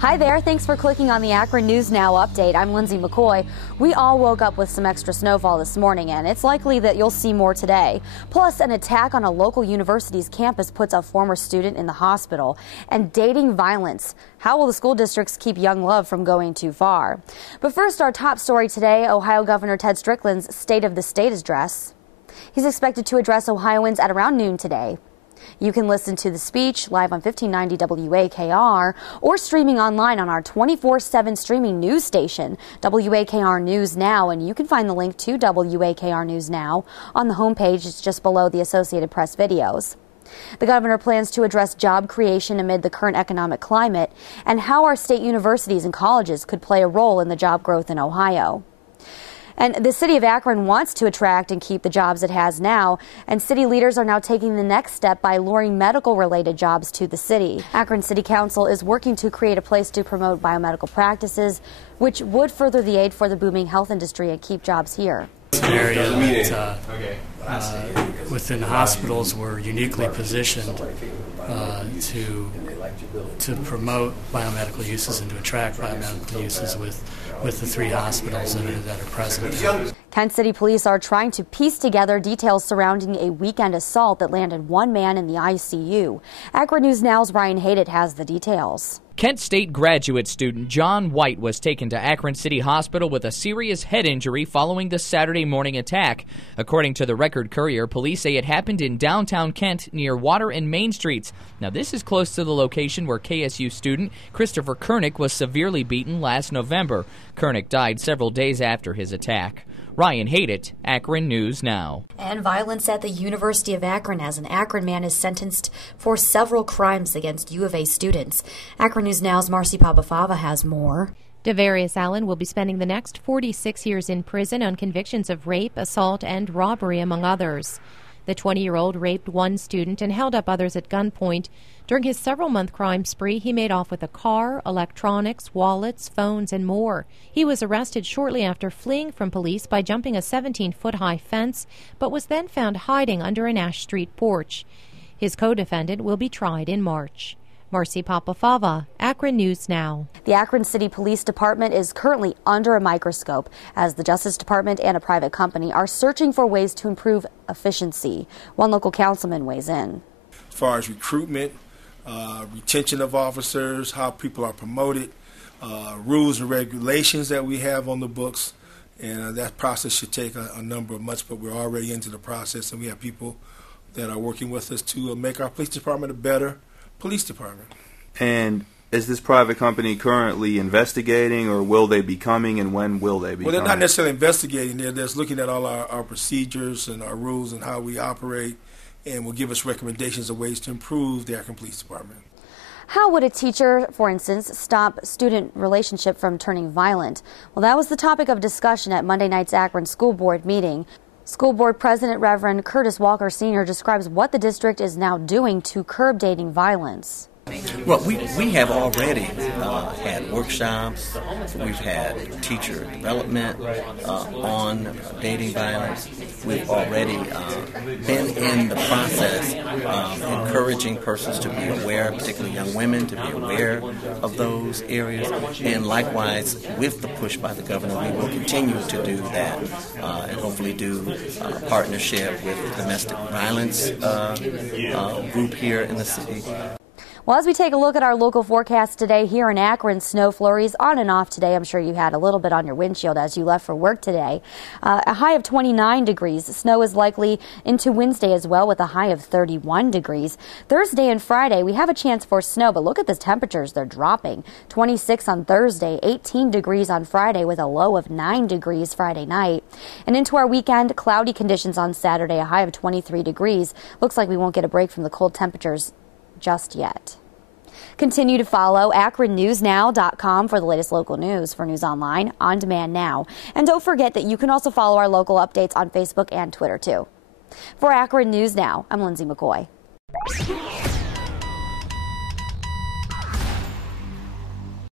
Hi there, thanks for clicking on the Akron News Now update. I'm Lindsay McCoy. We all woke up with some extra snowfall this morning, and it's likely that you'll see more today. Plus, an attack on a local university's campus puts a former student in the hospital. And dating violence. How will the school districts keep young love from going too far? But first, our top story today, Ohio Governor Ted Strickland's State of the State address. He's expected to address Ohioans at around noon today. You can listen to the speech live on 1590 WAKR or streaming online on our 24/7 streaming news station, WAKR News Now, and you can find the link to WAKR News Now on the homepage. It's just below the Associated Press videos. The governor plans to address job creation amid the current economic climate and how our state universities and colleges could play a role in the job growth in Ohio. And the city of Akron wants to attract and keep the jobs it has now, and city leaders are now taking the next step by luring medical-related jobs to the city. Akron City Council is working to create a place to promote biomedical practices, which would further the aid for the booming health industry and keep jobs here. It's an area that within hospitals we're uniquely positioned to promote biomedical uses and to attract biomedical uses with the three hospitals that are present. Kent City Police are trying to piece together details surrounding a weekend assault that landed one man in the ICU. Akron News Now's Ryan Haydett has the details. Kent State graduate student John White was taken to Akron City Hospital with a serious head injury following the Saturday morning attack. According to the Record Courier, police say it happened in downtown Kent near Water and Main Streets. Now, this is close to the location where KSU student Christopher Kernick was severely beaten last November. Kernick died several days after his attack. Ryan Haydett, Akron News Now. And violence at the University of Akron as an Akron man is sentenced for several crimes against U of A students. Akron News Now's Marcy Papafava has more. Devarius Allen will be spending the next 46 years in prison on convictions of rape, assault, and robbery, among others. The 20-year-old raped one student and held up others at gunpoint. During his several-month crime spree, he made off with a car, electronics, wallets, phones, and more. He was arrested shortly after fleeing from police by jumping a 17-foot-high fence, but was then found hiding under an Ash Street porch. His co-defendant will be tried in March. Marcy Papafava, Akron News Now. The Akron City Police Department is currently under a microscope as the Justice Department and a private company are searching for ways to improve efficiency. One local councilman weighs in. As far as recruitment, retention of officers, how people are promoted, rules and regulations that we have on the books, and that process should take a number of months, but we're already into the process, and we have people that are working with us to make our police department a better police department. And is this private company currently investigating, or will they be coming, and when will they be Well, they're coming? not necessarily investigating. They're just looking at all our procedures and our rules and how we operate, and will give us recommendations of ways to improve the Akron Police Department. How would a teacher, for instance, stop student relationship from turning violent? Well, that was the topic of discussion at Monday night's Akron School Board meeting. School Board President Reverend Curtis Walker Sr. describes what the district is now doing to curb dating violence. Well, we have already had workshops. We've had teacher development on dating violence. We've already been in the process of encouraging persons to be aware, particularly young women, to be aware of those areas. And likewise, with the push by the governor, we will continue to do that and hopefully do partnership with the domestic violence group here in the city. Well, as we take a look at our local forecast today here in Akron, snow flurries on and off today. I'm sure you had a little bit on your windshield as you left for work today. A high of 29 degrees. Snow is likely into Wednesday as well with a high of 31 degrees. Thursday and Friday, we have a chance for snow, but look at the temperatures. They're dropping. 26 on Thursday, 18 degrees on Friday with a low of 9 degrees Friday night. And into our weekend, cloudy conditions on Saturday, a high of 23 degrees. Looks like we won't get a break from the cold temperatures just yet. Continue to follow AkronNewsNow.com for the latest local news. For news online, on demand now. And don't forget that you can also follow our local updates on Facebook and Twitter too. For Akron News Now, I'm Lindsay McCoy.